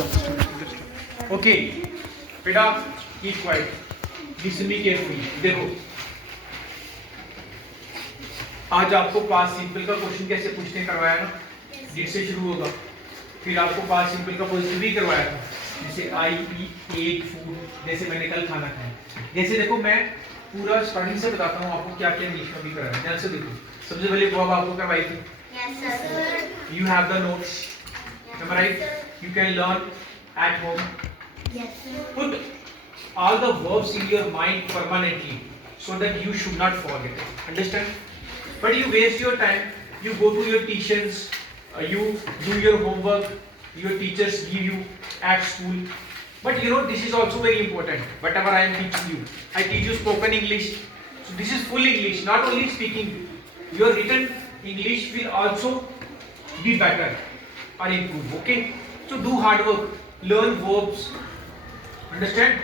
Okay बेटा keep quiet, listen me carefully. देखो आज आपको पास्ट सिंपल का क्वेश्चन कैसे पूछने करवाया ना, जिससे शुरू होगा। फिर आपको पास्ट सिंपल का पॉजिटिव भी करवाया था, जैसे आई ईट फूड, जैसे मैंने कल खाना खाया। जैसे देखो मैं पूरा स्टार्टिंग से बताता हूँ आपको क्या क्या इंग्लिश में भी कराया। ध्यान से देखो, सबसे पहले वर्ब आपको करवाई थी। You have the notes, am I right? You can learn at home. Put all the verbs in your mind permanently so that you should not forget it. Understand? But you waste your time, you go to your tuitions, you do your homework, your teachers give you at school. But you know this is also very important. Whatever I am teaching you, I teach you spoken English. So this is full English, not only speaking. Your written English will also be better or improve. Okay? So do hard work, learn verbs. Understand?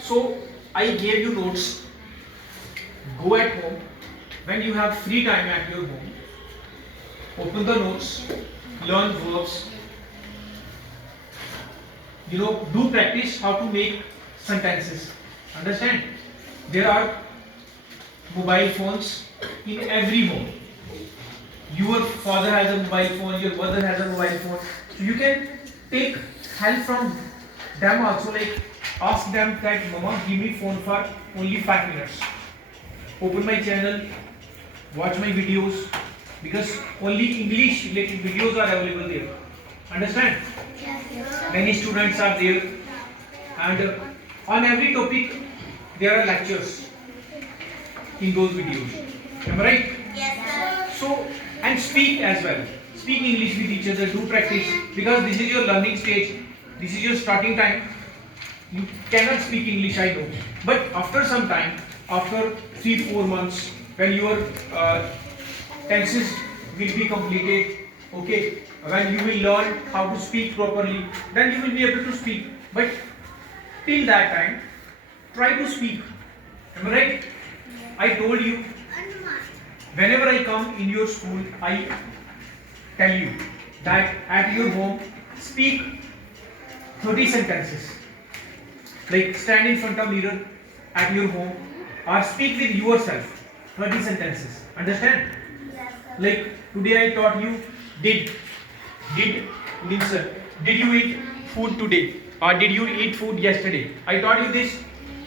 So I gave you notes. Go at home. When you have free time at your home, open the notes, learn verbs. You know, do practice how to make sentences. Understand? There are mobile phones in every home. Your father has a mobile phone, your mother has a mobile phone. So you can take help from them also, like ask them that mama give me phone for only 5 minutes. Open my channel, watch my videos, because only English related videos are available there. Understand? Many students are there, and on every topic there are lectures in those videos. Am I right? Yes, sir. So, and speak as well. Speak English with each other, do practice, because this is your learning stage, this is your starting time. You cannot speak English, I know, but after some time, after 3-4 months, when your tenses will be completed, okay, when you will learn how to speak properly, then you will be able to speak. But till that time, try to speak. Am I right? I told you, whenever I come in your school, I tell you that at your home, speak 30 sentences. Like stand in front of mirror at your home, or speak with yourself 30 sentences. Understand? Yes, sir. Like today I taught you did means did you eat food today, or did you eat food yesterday? I taught you this.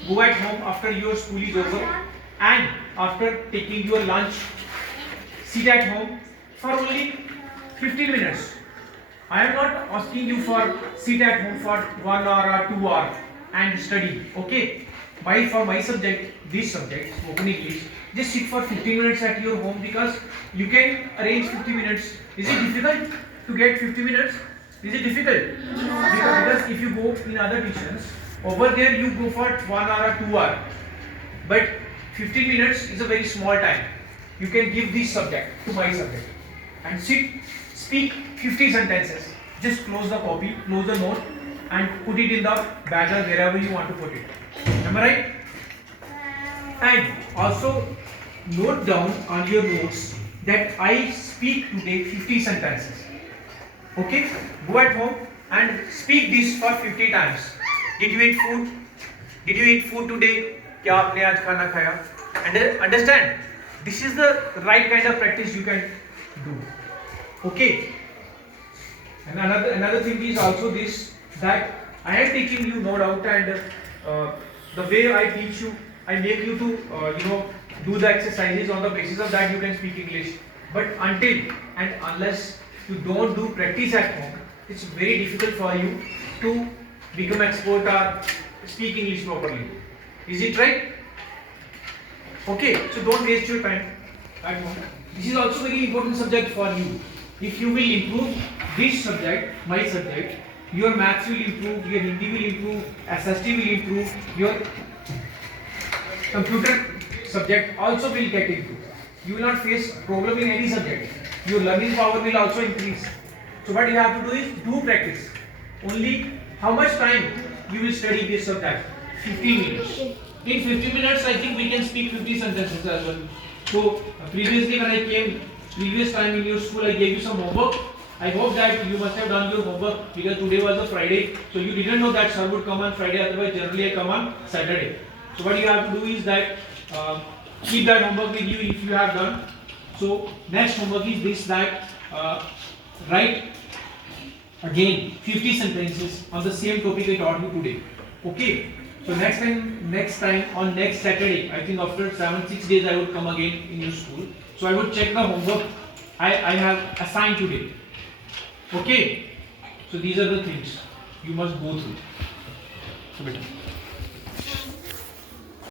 Go at home after your school is over, and after taking your lunch, sit at home for only 15 minutes. I am not asking you for sit at home for 1 hour or 2 hours and study. Okay? For my subject, this subject, spoken English, just sit for 15 minutes at your home, because you can arrange 50 minutes. Is it difficult to get 50 minutes? Is it difficult? Because if you go in other tuitions, over there you go for 1 hour or 2 hours. But 15 minutes is a very small time. You can give this subject to my subject and speak 50 sentences. Just close the copy, close the note, and put it in the bag or wherever you want to put it. Am I right? And also note down on your notes that I speak today 50 sentences. Okay? Go at home and speak this for 50 times. Did you eat food? Did you eat food today? क्या आपने आज खाना खाया? And understand? This is the right kind of practice you can do. Okay? And another thing is also this, that I am teaching you, no doubt, and the way I teach you, I make you to do the exercises. On the basis of that you can speak English. But until and unless you don't do practice at home, it's very difficult for you to become expert or speak English properly. Is it right? Okay, so don't waste your time at home. This is also very important subject for you. If you will improve this subject, my subject, your maths will improve, your Hindi will improve, SST will improve, your computer subject also will get improved. You will not face problem in any subject. Your learning power will also increase. So what you have to do is do practice. Only how much time you will study this subject? 15 minutes. In 50 minutes, I think we can speak 50 sentences as well. So previously when I came, previous time in your school, I gave you some homework. I hope that you must have done your homework because today was a Friday, so you didn't know that sir would come on Friday. Otherwise, generally I come on Saturday. So what you have to do is that keep that homework with you if you have done. So next homework is this, that write again 50 sentences on the same topic I taught you today. Okay. So next time on next Saturday, I think after 6 days I would come again in your school. So I would check the homework I have assigned today. Okay. So these are the things you must go through. So better.